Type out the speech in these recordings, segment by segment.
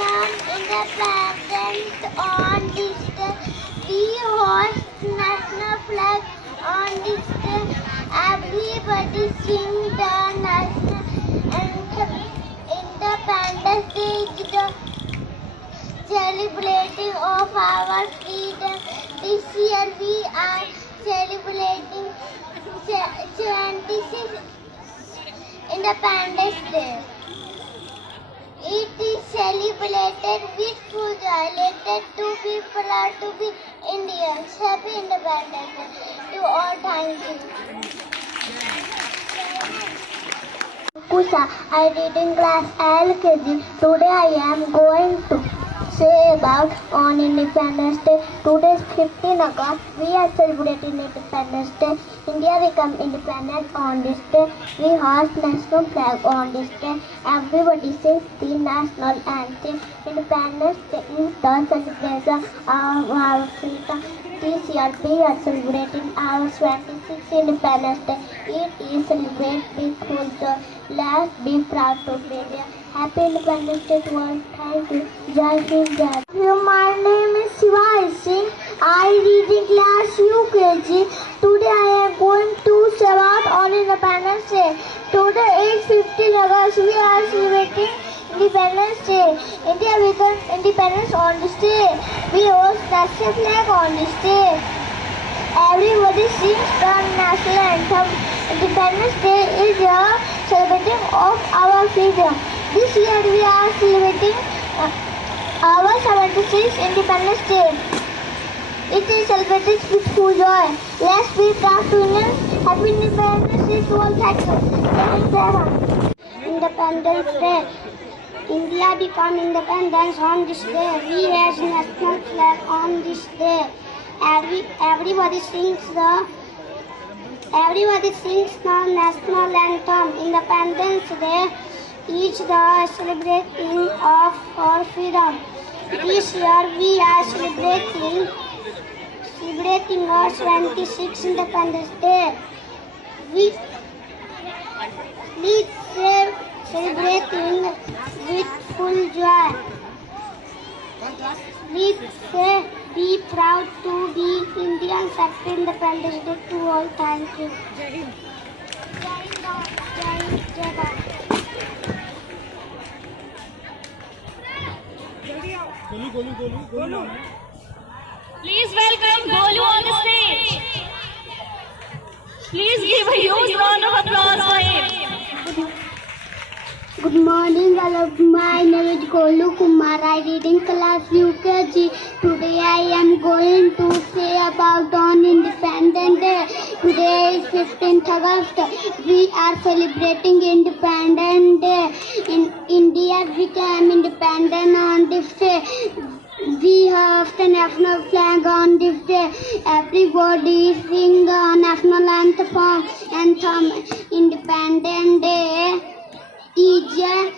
become independent on this day. We hoist national flag on this day. Everybody sing the national anthem. Independence Day is the celebrating of our freedom. This year we are celebrating 26th Independence Day. It is celebrated with full joy. Let to be proud to be Indians. Happy Independence Day to all. Thank you. Kusa, I read in class LKG. Today I am going to say about on Independence Day. Today is 15 August. We are celebrating Independence Day. India become independent on this day. We hoist national flag on this day. Everybody sings the national anthem. Independence Day is the celebration of our freedom. This year we are celebrating our 26th Independence Day. It is celebrated with full joy. Let's be proud to be India. Happy Independence Day to all. Thank you. Jai Hind, Jai. My name is Shiva Singh. I read in class UKG. Today I am going to say about on Independence Day. Today is 15 August. We are celebrating Independence Day. India became independent on this day. We hoist national flag on this day. Everybody sings the national anthem. Independence Day is a celebrating of our freedom. This year we are celebrating our 76th Independence Day. It is celebrated with full joy. Let's be proud to Indians. Happy Independence Day to all. Thank you. Independence Day. India become independent on this day. We have national flag on this day. Everybody sings the national anthem. Independence Day is the celebrating of our freedom. This year we are celebrating our 26th Independence Day. We celebrating with full joy. We say be proud to be Indians. Happy Independence Day to all. Thank you. Jai Hind. Jai Hind. Jai Bharat. Golu. Please welcome Golu on the stage. Please give a huge round of applause for him. Good morning, all of my name is Golu Kumar. I read in class UKG. Today I am going to say about on Independence Day. Today is 15th August. We are celebrating Independence Day. In India became independent on this day. We have the national flag on this day. Everybody sing the national anthem. Independence Day is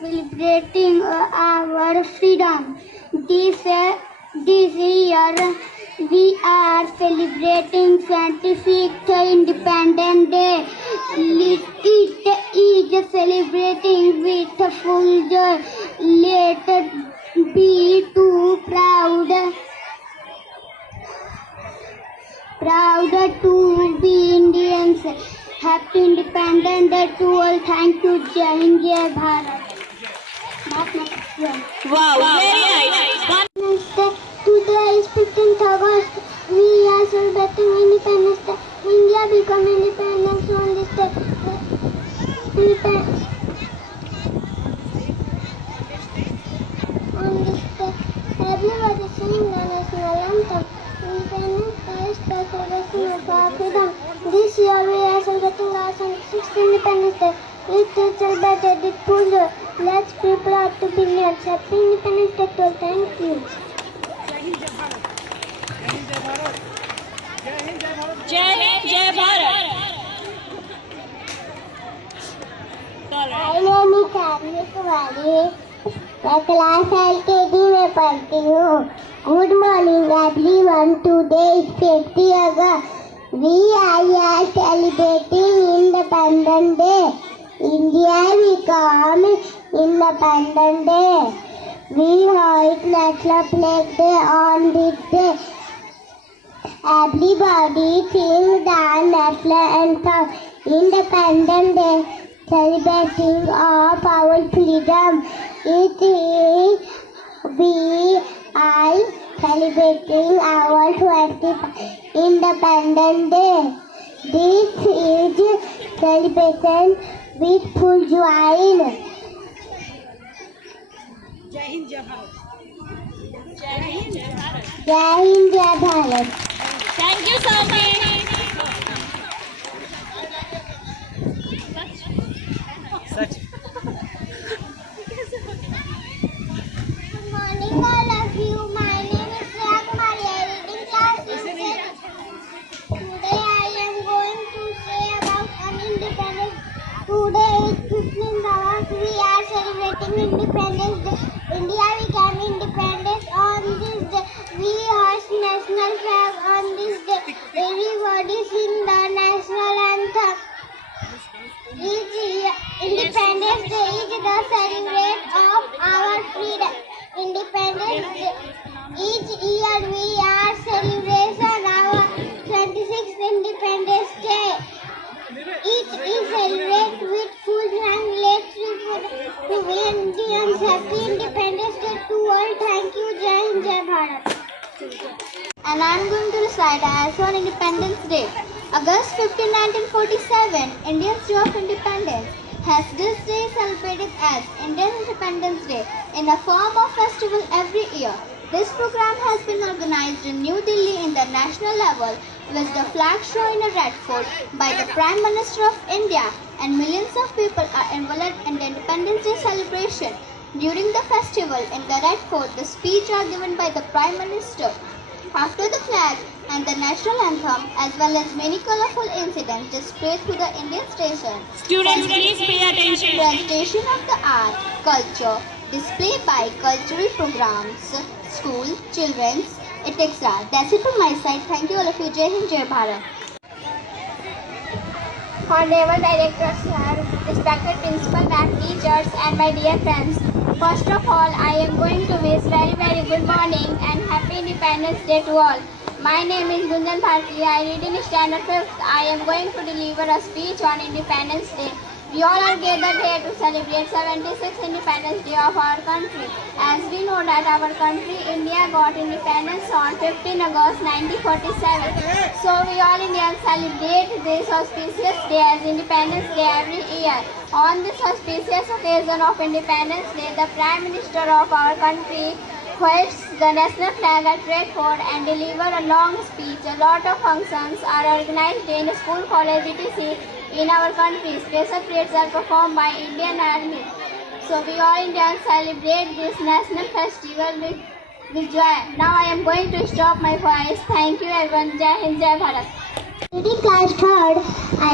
celebrating our freedom. This year we are celebrating 26th Independence Day. It is celebrating with full joy. Let be too proud to be Indians. Happy Independence Day to all. Thank you. Jai Hind, Jai Bharat. Wow, very nice. Today is 15th August. We are celebrating Independence Day. India become independent on this day. Everybody sing the national anthem. Independence Day is the celebration of our freedom. This year we are celebrating our 26th Independence Day. It is celebrated with full joy. Let's be proud to be Indians. Happy Independence Day to all. Thank you. Jai Hind, Jai Bharat. My name is Charlie Kumari. मैं class LKG में पढ़ती हूँ. Good morning everyone. Today is 50 August. We are celebrating Independence Day. India become Independent Day. We hoist National Flag Day on this day. Everybody sing the national anthem. Independent Day, celebrating of our freedom. It is we are celebrating our 20th Independent Day. This is celebration with full joy. जय हिंद जय भारत। जय हिंद जय भारत। जय हिंद जय Bharat. Thank you so much. Such Good morning, all of you. My name is Priya Kumari. I am reading class 6. Today I am going to say about an independence. Today is 15th August. We are celebrating Independence Day. India became independent on this day. We hoist national flag on this day. Everybody sing the national anthem. Each year, Independence Day is the celebration of our freedom. Independence Day. Each year we are celebrating our 26th Independence Day. Each is celebrated with full hand. Let's to Indians happy Independence Day to all. Thank you. Jai Hind Jai Bharat. And I am going to recite as on Independence Day. August 15, 1947, Indian Day of Independence, has this day celebrated as Indian Independence Day in the form of festival every year. This program has been organized in New Delhi in the national level with the flag show in a red fort by the Prime Minister of India, and millions of people are involved in the Independence Day celebration. During the festival in the red fort, the speech are given by the Prime Minister. After the flag and the national anthem, as well as many colorful incidents displayed through the Indian station. Students, please pay attention. Presentation of the art, culture, display by cultural programs, school, children's, etc. That's it from my side. Thank you all of you. Jai Hind, Jai Bharat. Honorable Director Sir, respected Principal Ma'am, teachers and my dear friends. First of all, I am going to wish very good morning and happy Independence Day to all. My name is Gunjan Bharti. I read in Standard 5th. I am going to deliver a speech on Independence Day. We all are gathered here to celebrate 76th Independence Day of our country. As we know that our country, India, got independence on 15 August 1947. So we all Indians celebrate this auspicious day as Independence Day every year. On this auspicious occasion of Independence Day, the Prime Minister of our country hoists the national flag at Red Fort and deliver a long speech. A lot of functions are organized in school, college, etc. in our country. Special parades are performed by Indian Army. So we all Indians celebrate this national festival with joy. Now I am going to stop my voice. Thank you everyone. Jai Hind, Jai Bharat. Reading class 3rd, I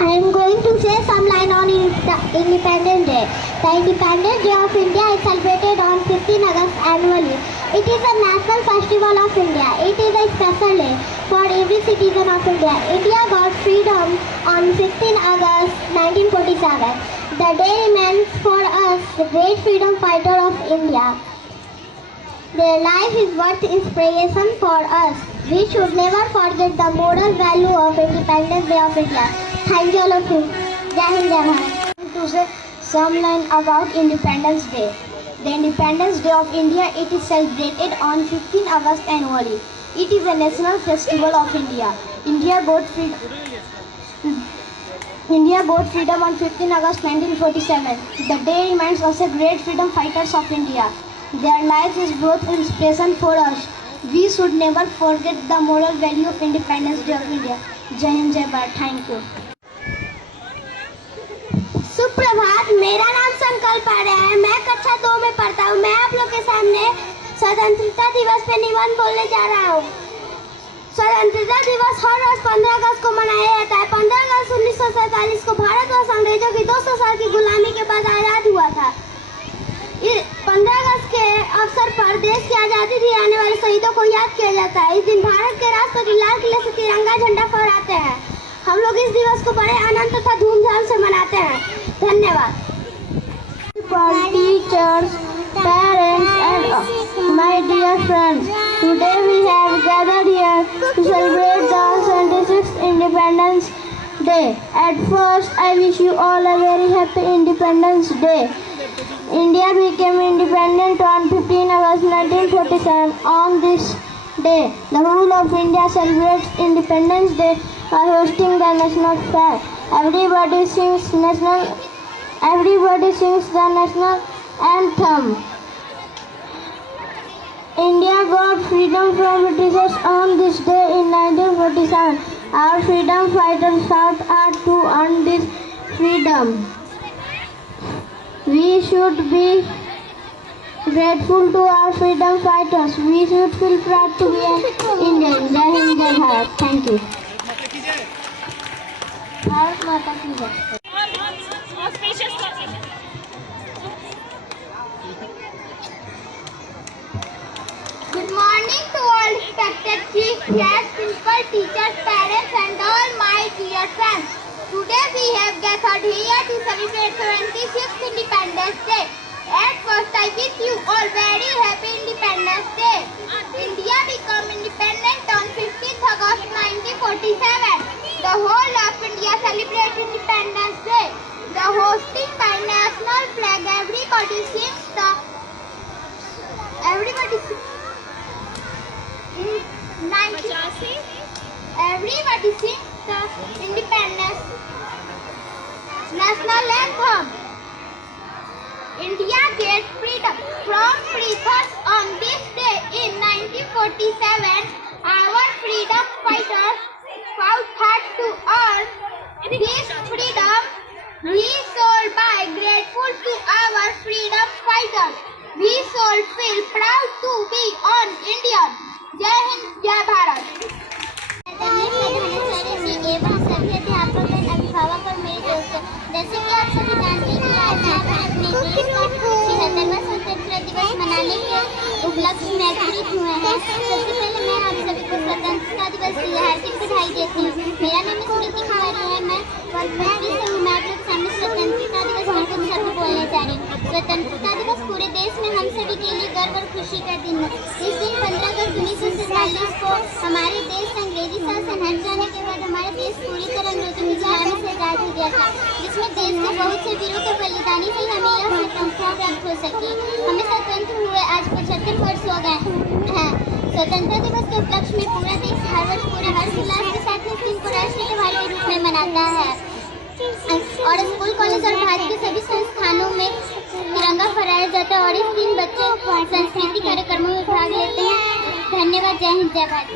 am going to say some line on Independence Day. The Independence Day of India is celebrated on 15 August annually. It is a national festival of India. It is a special day for every citizen of India. India got freedom on 15 August 1947. The day remains for us the great freedom fighter of India. Their life is worth inspiration for us. We should never forget the moral value of Independence Day of India. Thank you all of you. Jai Hind, Jai Bharat. To say some line about Independence Day. The Independence Day of India, it is celebrated on 15 August annually. It is a national festival of India. India got freedom on 15 August 1947. The day reminds us of great freedom fighters of India. Their life is both inspiration for us. We should never forget the moral value of Independence Day of India. Jai Hind, Jai Bharat. Thank you. सुप्रभात, मेरा नाम संकल्प आर्य है। मैं कक्षा 2 में पढ़ता हूँ। मैं आप लोग के सामने स्वतंत्रता दिवस पे निबंध बोलने जा रहा हूँ। स्वतंत्रता दिवस हर वर्ष 15 अगस्त को मनाया जाता है। 15 अगस्त 1947 को भारतवर्ष अंग्रेजों की 200 साल की गुलामी के बाद आजाद हुआ था। 15 अगस्त के अवसर पर देश की आजादी दिलाने वाले शहीदों को याद किया जाता है। इस दिन भारत के राष्ट्रपति लाल किले से तिरंगा झंडा फहराते हैं। हम लोग इस दिवस को बड़े आनंद तथा धूमधाम से मनाते हैं। धन्यवाद। Teachers, parents and my dear friends, today we have gathered here to celebrate the 76th Independence Day. At first, I wish you all a very happy Independence Day. India became independent on 15 August 1947. On this day, the whole of India celebrates Independence Day by hosting the national flag. Everybody sings the national anthem. India got freedom from Britishers on this day in 1947. Our freedom fighters fought hard to earn this freedom. We should be grateful to our freedom fighters. We should feel proud to be an Indian. Jai Hind, Jai Bharat. Thank you. Bharat Mata ki Jai. Auspicious topic. Good morning to all respected chief guests, principal, teachers, parents and all my dear friends. Today we have gathered here to celebrate 76th Independence Day. At first I wish you all very happy Independence Day. India became independent on 15th August 1947. The whole of India celebrates Independence Day. The hosting by national flag, everybody sings the Independence national anthem. India gets freedom from Britishers on this day in 1947. Our freedom fighters fought hard to earn this freedom. We should be grateful to our freedom fighters. We should feel proud to be an Indian. Jai Hind, Jai Bharat. एवं सभी अध्यापक और अभिभावक और मेरे दोस्तों, जैसे कि आप सभी जानते हैं कि आज मैं अपने देश का 76वां स्वतंत्रता दिवस मनाने के उपलक्ष्य में एकत्रित हुए हैं। सबसे पहले मैं आप सभी को स्वतंत्रता दिवस की हार्दिक बधाई देती हूँ। मेरा नाम स्मृति कुमारी है। मैं आप लोग सामने स्वतंत्रता दिवस पर कुछ शब्द बोलने जा रही हूँ। स्वतंत्रता दिवस पूरे देश में हम सभी के लिए गर्व और खुशी का दिन है। इस दिन 15 अगस्त 1947 को हमारे देश से अंग्रेजी शासन हट जाने के बाद हमारा देश पूरी तरह अंग्रेजों की गुलामी से आजाद हो गया था, जिसमें देश के बहुत से वीरों के बलिदानी से हमें यह स्वतंत्रता प्राप्त हो सकी। हमें स्वतंत्र हुए आज 75 वर्ष हो गए हैं। स्वतंत्रता दिवस के उपलक्ष्य में पूरा देश हर वर्ष पूरे हर्षोल्लास के साथ इस दिन को राष्ट्रीय त्योहार के रूप में मनाता है और स्कूल, कॉलेज और भारत के सभी संस्थानों में तिरंगा फहराया जाता है और इस दिन बच्चे सांस्कृतिक कार्यक्रमों में भाग लेते हैं। धन्यवाद। जय हिंद, जय भारत।